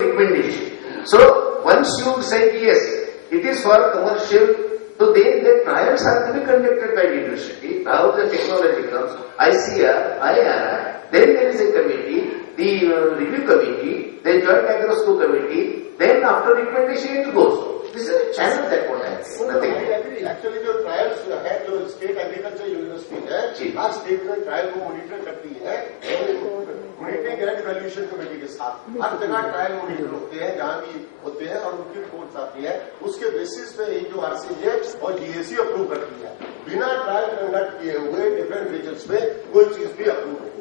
recommendation. So once you say yes, it is for commercial, so then the trials are to be conducted by the university. Now the technology comes, ICR, IR, then there is a committee, the review committee, then joint agroscope committee, then after recommendation it goes. This is a channel that what I say. Nothing. Actually जो ट्रायल्स है, जो state agriculture university है, हर स्टेट में ट्रायल को मॉनिटर करती है, monitoring and evaluation committee के साथ हर जगह ट्रायल मॉनिटर होते हैं, जहां भी होते हैं और उनकी रिपोर्ट्स आती है, उसके बेसिस पे ये जो आरसीजे और जीएसी अप्रूव करती है। बिना ट्रायल कंडक्ट किए हुए डिफरेंट रीजन्स में कोई चीज भी अप्रूव नहीं।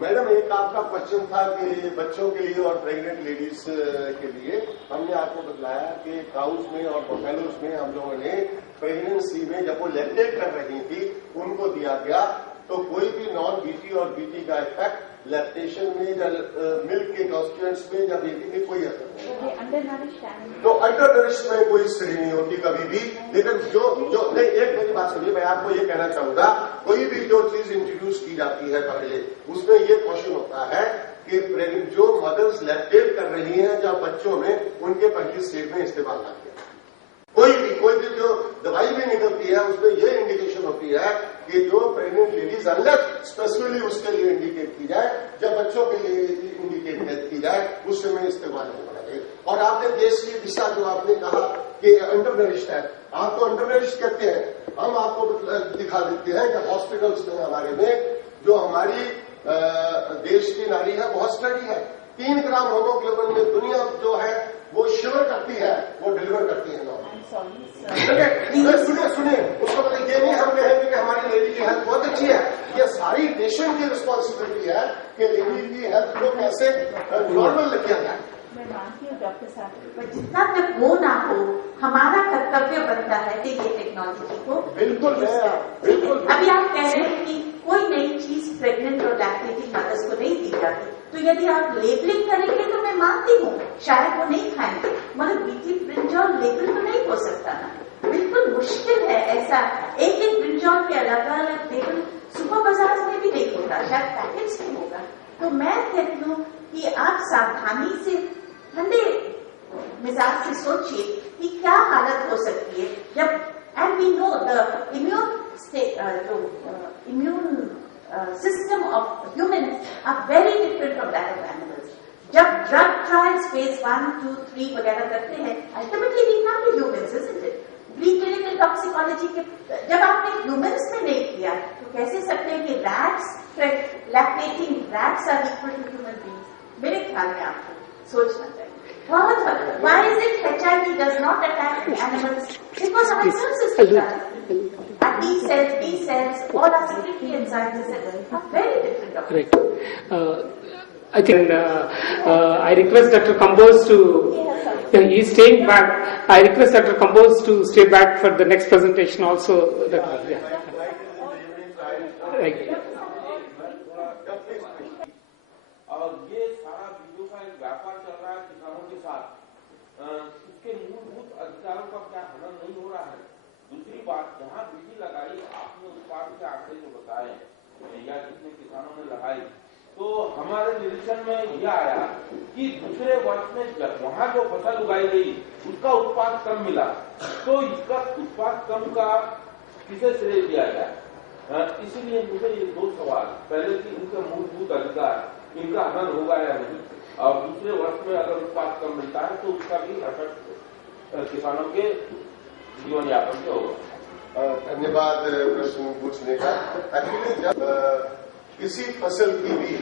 मैडम, एक आपका क्वेश्चन था कि बच्चों के लिए और प्रेग्नेंट लेडीज के लिए हमने आपको बतलाया कि काउस में और बफेलोज में हम लोगों ने प्रेगनेंसी में जब वो लैक्टेट कर रही थी उनको दिया गया, तो कोई भी नॉन बीटी और बीटी का इफेक्ट लैक्टेशन में या मिल्क के कॉन्स्टिट्यूएंट्स में या बेबी में कोई असर नहीं। तो अंडर नरिश में कोई स्टडी नहीं होती कभी भी। लेकिन जो नहीं, एक मेरी बात सुनिए, मैं आपको ये कहना चाहूंगा, कोई भी जो चीज इंट्रोड्यूस की जाती है पहले उसमें ये क्वेश्चन होता है कि जो मदर्स लैक्टेट कर रही हैं या बच्चों में उनके पहली स्टेज में इस्तेमाल ना किया। कोई भी जो दवाई भी निकलती है उसमें ये इंडिकेशन होती है कि जो प्रेग्नेंट लेडीज अनलेस स्पेसिफिकली उसके लिए इंडिकेट की जाए या बच्चों के लिए इंडिकेट की जाए उस समय इस्तेमाल नहीं होना चाहिए। और आपने देश की दिशा जो आपने कहा कि अंडर नरिश्ड है, आपको अंडर नरिश्ड कहते हैं, हम आपको दिखा देते हैं कि हॉस्पिटल्स में हमारे में जो हमारी देश की नारी है बहुत स्टडी है। 3 ग्राम हीमोग्लोबिन में दुनिया जो है वो शिवर करती है, वो डिलीवर करती है। सुनिए, उसको मतलब ये नहीं हम कहेंगे कि हमारी लेडी की हेल्थ बहुत अच्छी है, ये सारी नेशन की रिस्पॉन्सिबिलिटी है कि लेडी की हेल्थ को कैसे नॉर्मल किया जाए। मैं मानती हूँ डॉक्टर साहब, पर जितना तक वो ना हो हमारा कर्तव्य बनता है कि ये टेक्नोलॉजी को बिल्कुल अभी आप कह रहे हैं कि कोई नई चीज प्रेग्नेंट और लैक्टेटिंग मदर्स को नहीं दी जाती, तो यदि आप लेबलिंग करेंगे तो मैं मानती हूँ शायद वो नहीं खाएंगे, मगर बीटी ब्रिंजॉल लेबल तो नहीं हो सकता ना। बिल्कुल मुश्किल है ऐसा, एक ब्रिंजॉल के अलग अलग लेबल सुपर बाजार में भी नहीं होता, शायद पैकेट्स में होगा। तो मैं कहती हूँ कि आप सावधानी से ठंडे मिजाज से सोचिए कि क्या हालत हो सकती है जब, and we know the immune system of humans are very different from that of animals. जब drug trials phase 1, 2, 3 वगैरह करते हैं, ultimately we come to humans, isn't it? Preclinical toxicology के जब आपने humans में नहीं किया, तो कैसे सकते हैं कि rats, lactating rats are equal to human beings? मेरे ख्याल में आपको सोचना चाहिए। Why is it HIV does not attack animals? Because our immune system does. Our T cells, B cells, all our secretory enzymes are very different. Correct. I think I request Dr. Compose to. He's staying back. I request Dr. Compose to stay back for the next presentation also. Right. और ये सारा वीडियो का एक व्यापार चल रहा है किसानों के साथ, उसके मूलभूत अधिकारों का क्या हनन नहीं हो रहा है। दूसरी बात, जहाँ बिजली लगाई, आपने उत्पाद के आंकड़े जो बताए या जितने किसानों ने लगाई, तो हमारे निरीक्षण में यह आया कि दूसरे वर्ष में जब वहाँ जो फसल उगाई गई उसका उत्पाद कम मिला, तो इसका उत्पाद कम का किसे श्रेय दिया जाए। इसीलिए मुझे ये 2 सवाल, पहले कि इनके मूलभूत अधिकार इनका हनन होगा या नहीं, और दूसरे वर्ष में अगर उत्पाद कम मिलता है तो उसका भी असर किसानों के जीवन यापन पे होगा। धन्यवाद प्रश्न पूछने का। एक्चुअली जब किसी फसल की भी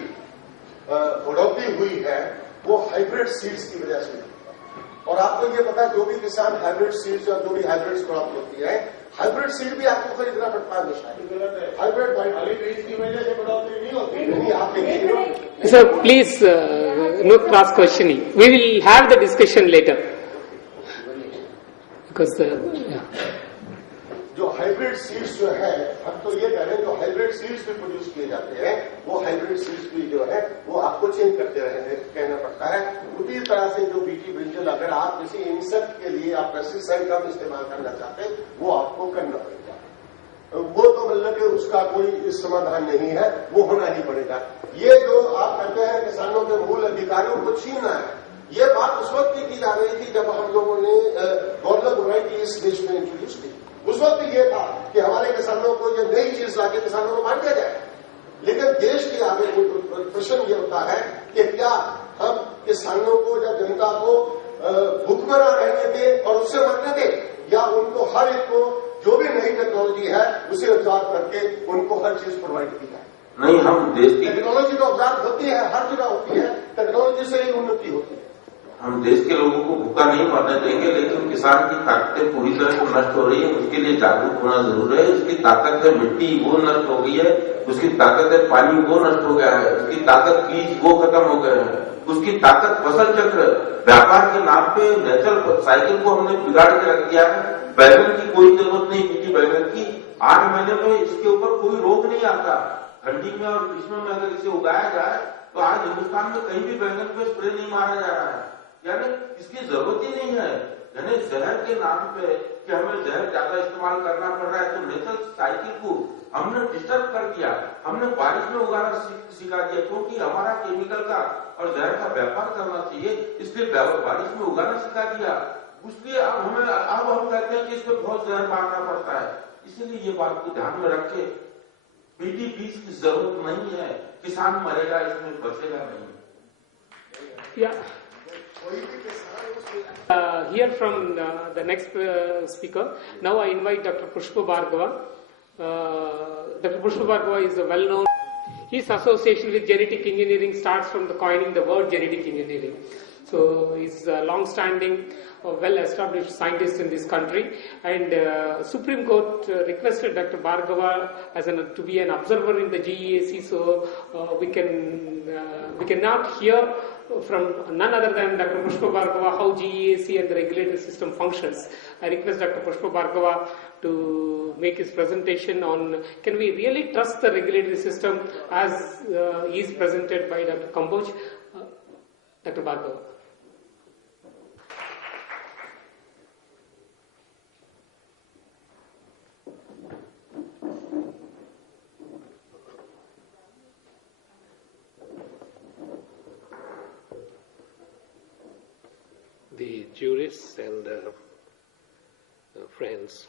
बढ़ोतरी हुई है वो हाइब्रिड सीड्स की वजह से, और आपको ये पता है जो भी किसान हाइब्रिड सीड्स और जो भी हाइब्रिड क्रॉप होती है, हाइब्रिड सीड भी आपको खरीदना पड़ता है हमेशा। हाइब्रिड बीज की वजह से बढ़ोतरी नहीं होती। नहीं, आप देखिए। Sir, please no cross questioning. We will have the discussion later. Because जो हाइब्रिड सीड्स जो है, हम तो ये कह रहे हैं जो हाइब्रिड सीड्स भी प्रोड्यूस किए जाते हैं वो हाइब्रिड सीड्स भी जो है वो आपको चेंज करते कहना पड़ता है। उसी तरह से जो बीटी ब्रिंजल अगर आप किसी इंसेक्ट के लिए आप पेस्टिसाइड का इस्तेमाल करना चाहते हैं वो आपको करना पड़ेगा। वो तो मतलब कि उसका कोई समाधान नहीं है, वो होना ही पड़ेगा। ये जो आप कहते हैं किसानों के मूल अधिकारों को छीनना है, ये बात उस वक्त की जा रही थी जब हम लोगों ने गवर्नर वैरायटी इस देश में इंट्रोड्यूस की। उस वक्त ये था कि हमारे किसानों को ये नई चीज लाके किसानों को बांट दिया जाए। लेकिन देश के आगे प्रश्न ये होता है कि क्या हम किसानों को या जनता को भूखमरा रहने दें और उससे मरने दें, या उनको हर एक को जो भी नई टेक्नोलॉजी है उसे ऑब्जर्व करके उनको हर चीज प्रोवाइड की जाए। नहीं, हम देश की टेक्नोलॉजी तो ऑब्जर्व होती है, हर जगह होती है, टेक्नोलॉजी से ही उन्नति होती है। हम देश के लोगों को भूखा नहीं मरने देंगे, लेकिन किसान की ताकतें पूरी तरह से नष्ट हो रही है, उसके लिए जागरूक होना जरूर है। उसकी ताकत है मिट्टी, वो नष्ट हो गई है। उसकी ताकत है पानी, वो नष्ट हो गया है। उसकी ताकत बीज, वो खत्म हो गए हैं। उसकी ताकत फसल चक्र, व्यापार के नाम पे नेचुरल साइकिल को हमने बिगाड़ के रख दिया है। बैगन की कोई जरूरत नहीं, मीठी बैगन की 8 महीने में इसके ऊपर कोई रोग नहीं आता। ठंडी में और ग्रीष्म में अगर इसे उगाया जाए तो आज हिंदुस्तान में कहीं भी बैंगन पे स्प्रे नहीं मारा जा रहा है, यानी इसकी जरूरत ही नहीं है। यानी जहर के नाम पे कि हमें जहर ज्यादा इस्तेमाल करना पड़ रहा है, तो नेचुरल साइकिल को हमने डिस्टर्ब कर दिया। हमने बारिश में उगाना सिखा दिया, क्योंकि हमारा केमिकल का और जहर का व्यापार करना चाहिए, इसलिए बारिश में उगाना सिखा दिया। इसलिए अब हम कहते हैं कि इसमें बहुत जहर मारना पड़ता है। इसलिए ये बात को ध्यान में रखे, मीठी बीज की जरूरत नहीं है, किसान मरेगा, इसमें बचेगा नहीं। Here from the next speaker. Now I invite Dr. Pushpa Bhargava. Dr. Pushpa Bhargava is a well-known. His association with genetic engineering starts from the coining the word genetic engineering. So he's a long-standing, well-established scientist in this country, and Supreme Court requested Dr. Bhargava to be an observer in the GEAC. So we cannot hear from none other than Dr. Pushpa Bhargava how GEAC and the regulatory system functions. I request Dr. Pushpa Bhargava to make his presentation on can we really trust the regulatory system as is presented by Dr. Kamboj. Dr. Bhargava. The jurists and friends,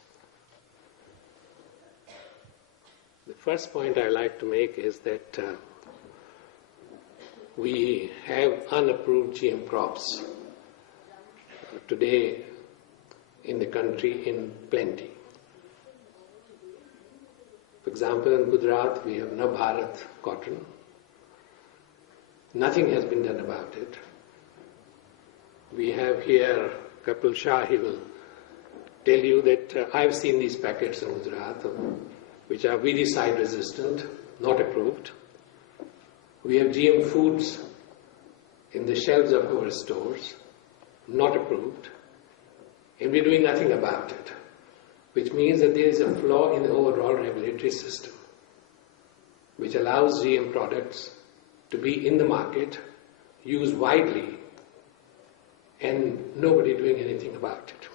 the first point I like to make is that we have unapproved GM crops today in the country in plenty. For example, in Gujarat we have Navbharat cotton. Nothing has been done about it. We have here Kapil Shah, he will tell you that I've seen these packets in Gujarat which are weedicide resistant, not approved. We have GM foods in the shelves of our stores, not approved, and we're doing nothing about it, which means that there is a flaw in the overall regulatory system which allows GM products to be in the market, used widely, and nobody doing anything about it.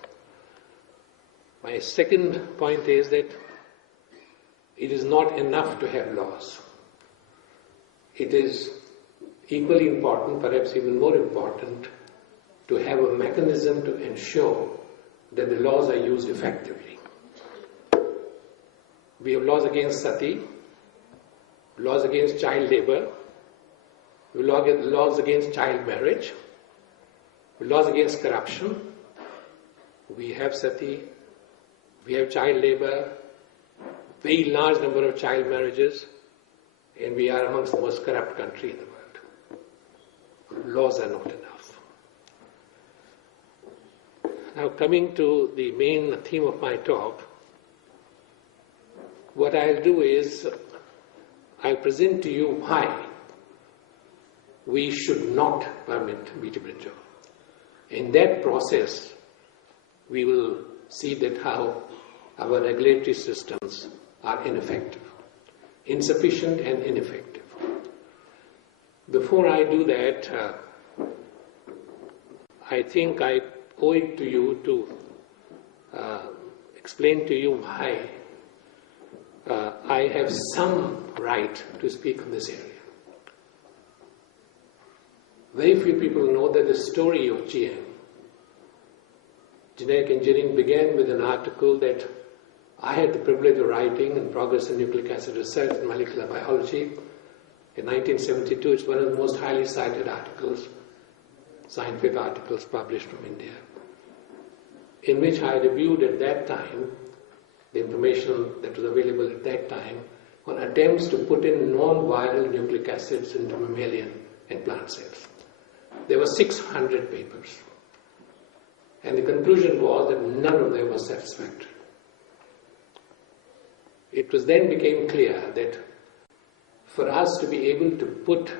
My second point is that it is not enough to have laws. It is equally important, perhaps even more important, to have a mechanism to ensure that the laws are used effectively. We have laws against sati, laws against child labor, laws against child marriage, laws against corruption. We have sati, we have child labor, very large number of child marriages, and we are amongst the most corrupt country in the world. Laws are not enough. Now coming to the main theme of my talk, what I'll do is I'll present to you why we should not permit BT brinjal. In that process, we will see that how our regulatory systems are ineffective, insufficient and ineffective. Before I do that, I think I owe it to you to explain to you why I have some right to speak on this area. Very few people know that the story of GM, genetic engineering, began with an article that I had the privilege of writing in Progress in Nucleic Acid Research and Molecular Biology in 1972. It's one of the most highly cited articles, scientific articles published from India, in which I reviewed at that time the information that was available at that time on attempts to put in non-viral nucleic acids into mammalian and plant cells. There were 600 papers, and the conclusion was that none of them was satisfactory. It was then became clear that for us to be able to put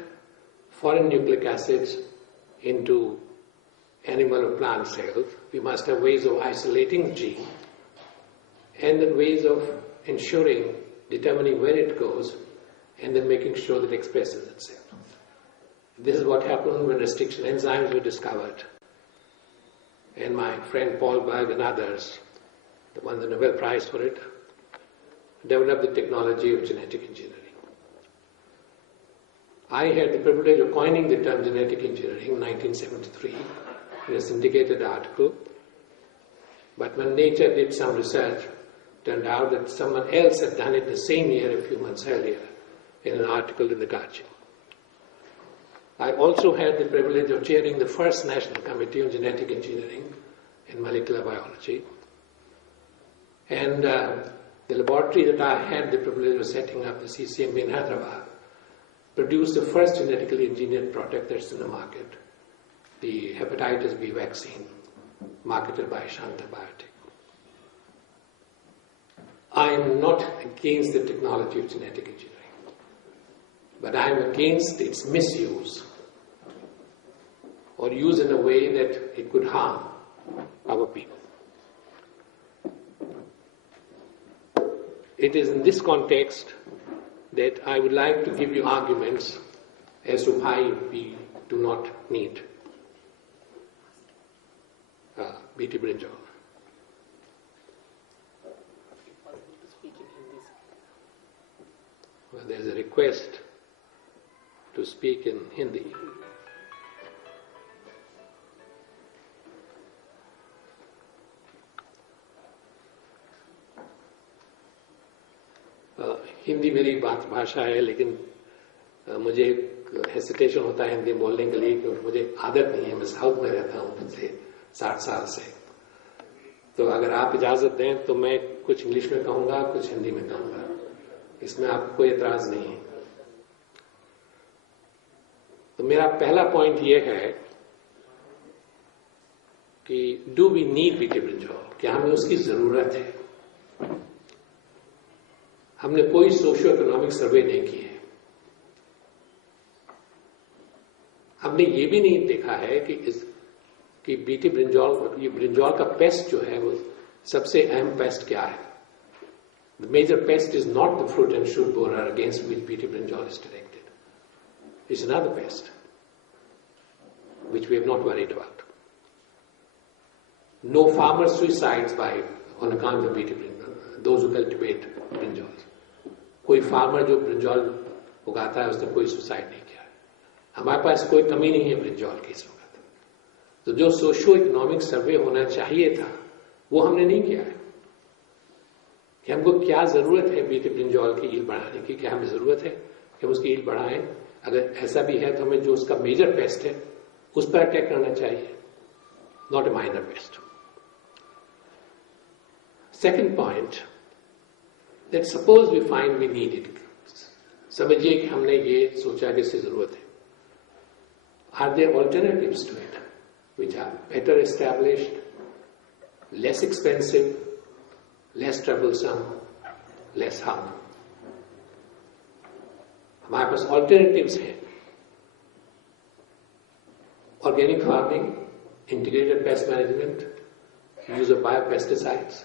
foreign nucleic acids into animal or plant cells, we must have ways of isolating the gene and then ways of ensuring, determining where it goes, and then making sure that it expresses itself. This is what happened when restriction enzymes were discovered. And my friend Paul Berg and others, that won the Nobel Prize for it, developed the technology of genetic engineering. I had the privilege of coining the term genetic engineering in 1973 in a syndicated article. But when Nature did some research, it turned out that someone else had done it the same year, a few months earlier, in an article in The Guardian. I also had the privilege of chairing the first National Committee on Genetic Engineering and Molecular Biology. And the laboratory that I had the privilege of setting up, the CCMB in Hyderabad, produced the first genetically engineered product that's in the market, the hepatitis B vaccine, marketed by Shanta Biotech. I am not against the technology of genetic engineering, but I am against its misuse or use in a way that it could harm our people. It is in this context that I would like to give you arguments as to why we do not need BT brinjal. Well, there's a request to speak in Hindi. Hindi मेरी भाषा है, लेकिन मुझे हेसिटेशन होता है हिंदी बोलने के लिए, क्योंकि मुझे आदत नहीं है. मैं साउथ में रहता हूँ पिछले 60 साल से. तो अगर आप इजाजत दें तो मैं कुछ इंग्लिश में कहूँगा, कुछ हिंदी में कहूँगा. इसमें आपको कोई एतराज नहीं है. तो मेरा पहला पॉइंट ये है कि do we need BT brinjal, क्या हमें उसकी जरूरत है. हमने कोई सोशियो इकोनॉमिक सर्वे नहीं की है. हमने ये भी नहीं देखा है कि बीटी ब्रिंजॉल, ये ब्रिंजॉल का पेस्ट जो है वो सबसे अहम पेस्ट क्या है. The major pest is not the fruit and shoot borer against which BT brinjal is directed. It's another pest which we have not worried about. No farmer suicides on account of BT brinjal, those who cultivate brinjals. कोई फार्मर जो ब्रिंजॉल उगाता है उसने कोई सुसाइड नहीं किया. हमारे पास कोई कमी नहीं है ब्रिंजॉल की इस वक्त. तो जो सोशो इकोनॉमिक सर्वे होना चाहिए था वो हमने नहीं किया है कि हमको क्या जरूरत है बीटी ब्रिंजॉल की ईल्ड बढ़ाने की. क्या हमें जरूरत है कि हम उसकी ईल्ड बढ़ाएं? अगर ऐसा भी है तो हमें जो उसका मेजर पेस्ट है उस पर अटैक करना चाहिए, not a minor pest. Second point, that suppose we find we need it. समझिए कि हमने ये सोचा कि इससे जरूरत है. Are there alternatives to it which are better established, less expensive, less troublesome, less harm? हमारे पास ऑल्टरनेटिव्स हैं. Organic farming, integrated pest management, use of biopesticides.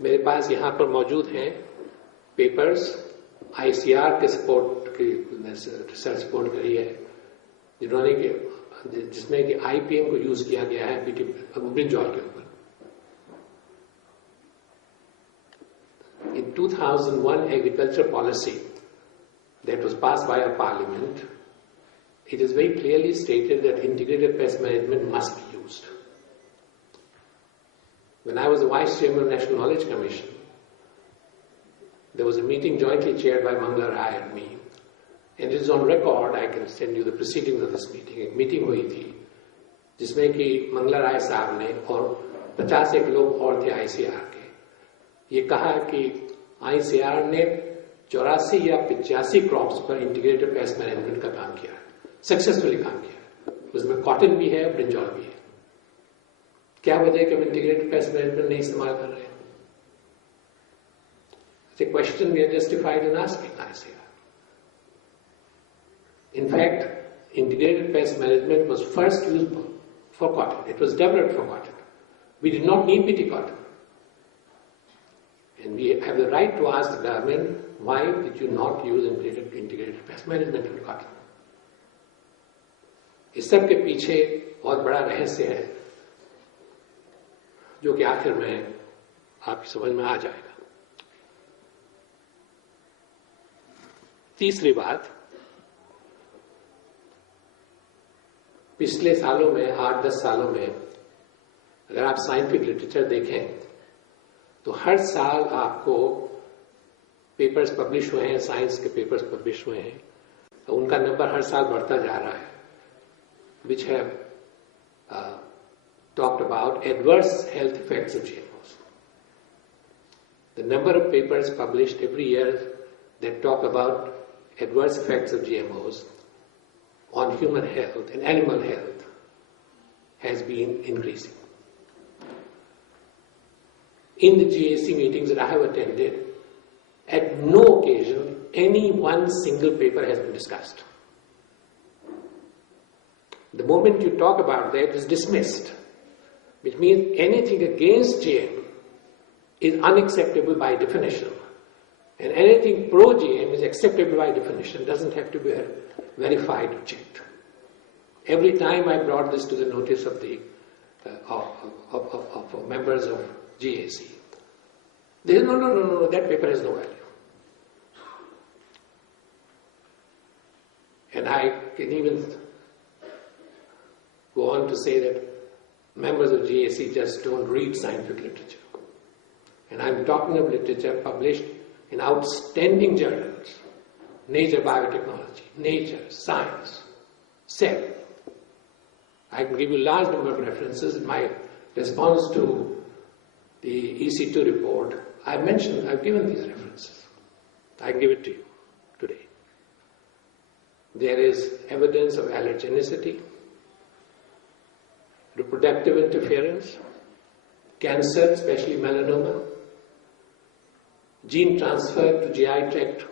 मेरे पास यहाँ पर मौजूद हैं पेपर्स ICR के सपोर्ट की रिसर्च सपोर्ट करी है, जिन्होंने जिसमें कि IPM को यूज किया गया है ब्रिंजॉल के ऊपर. 2001 agriculture policy that was passed by our parliament, it is very clearly stated that integrated pest management must be used. When I was the Vice Chairman of National Knowledge Commission, there was a meeting jointly chaired by Mangla Rai and me. And it is on record, I can send you the proceedings of this meeting. एक मीटिंग हुई थी जिसमें कि मंगला राय साहब ने और 50 लोग और थे ICAR के, ये कहा कि ICAR ने 84 या 85 क्रॉप्स पर इंटीग्रेटेड पेस्ट मैनेजमेंट का काम किया है, सक्सेसफुली काम किया है. उसमें कॉटन भी है, ब्रिंजॉल भी है. क्या वजह है कि हम इंटीग्रेटेड पेस्ट मैनेजमेंट नहीं इस्तेमाल कर रहे हैं? It's a question we are justified in asking, ICAR. In fact, integrated pest management was first used for cotton. It was developed for cotton. We did not need BT cotton. And we have the right to ask the government, why did you not use integrated pest management in cotton? इस सब के पीछे बहुत बड़ा रहस्य है जो कि आखिर में आपकी समझ में आ जाएगा. तीसरी बात, पिछले सालों में 8-10 सालों में अगर आप साइंटिफिक लिटरेचर देखें तो हर साल आपको पेपर्स पब्लिश हुए हैं, साइंस के पेपर्स पब्लिश हुए हैं, तो उनका नंबर हर साल बढ़ता जा रहा है, which have talked about adverse health effects of GMOs. The number of papers published every year that talk about adverse effects of GMOs on human health and animal health has been increasing. In the GAC meetings that I have attended, at no occasion any one single paper has been discussed. The moment you talk about that, it is dismissed, which means anything against GM is unacceptable by definition, and anything pro-GM is acceptable by definition, doesn't have to be verified or checked. Every time I brought this to the notice of the of members of GAC, they said, no, that paper has no value. And I can even go on to say that members of GAC just don't read scientific literature. And I'm talking of literature published in outstanding journals: Nature Biotechnology, Nature, Science, Cell. I can give you a large number of references. In my response to the EC2 report, I've given these references. I give it to you today. There is evidence of allergenicity, reproductive interference, cancer, especially melanoma, gene transfer to GI tract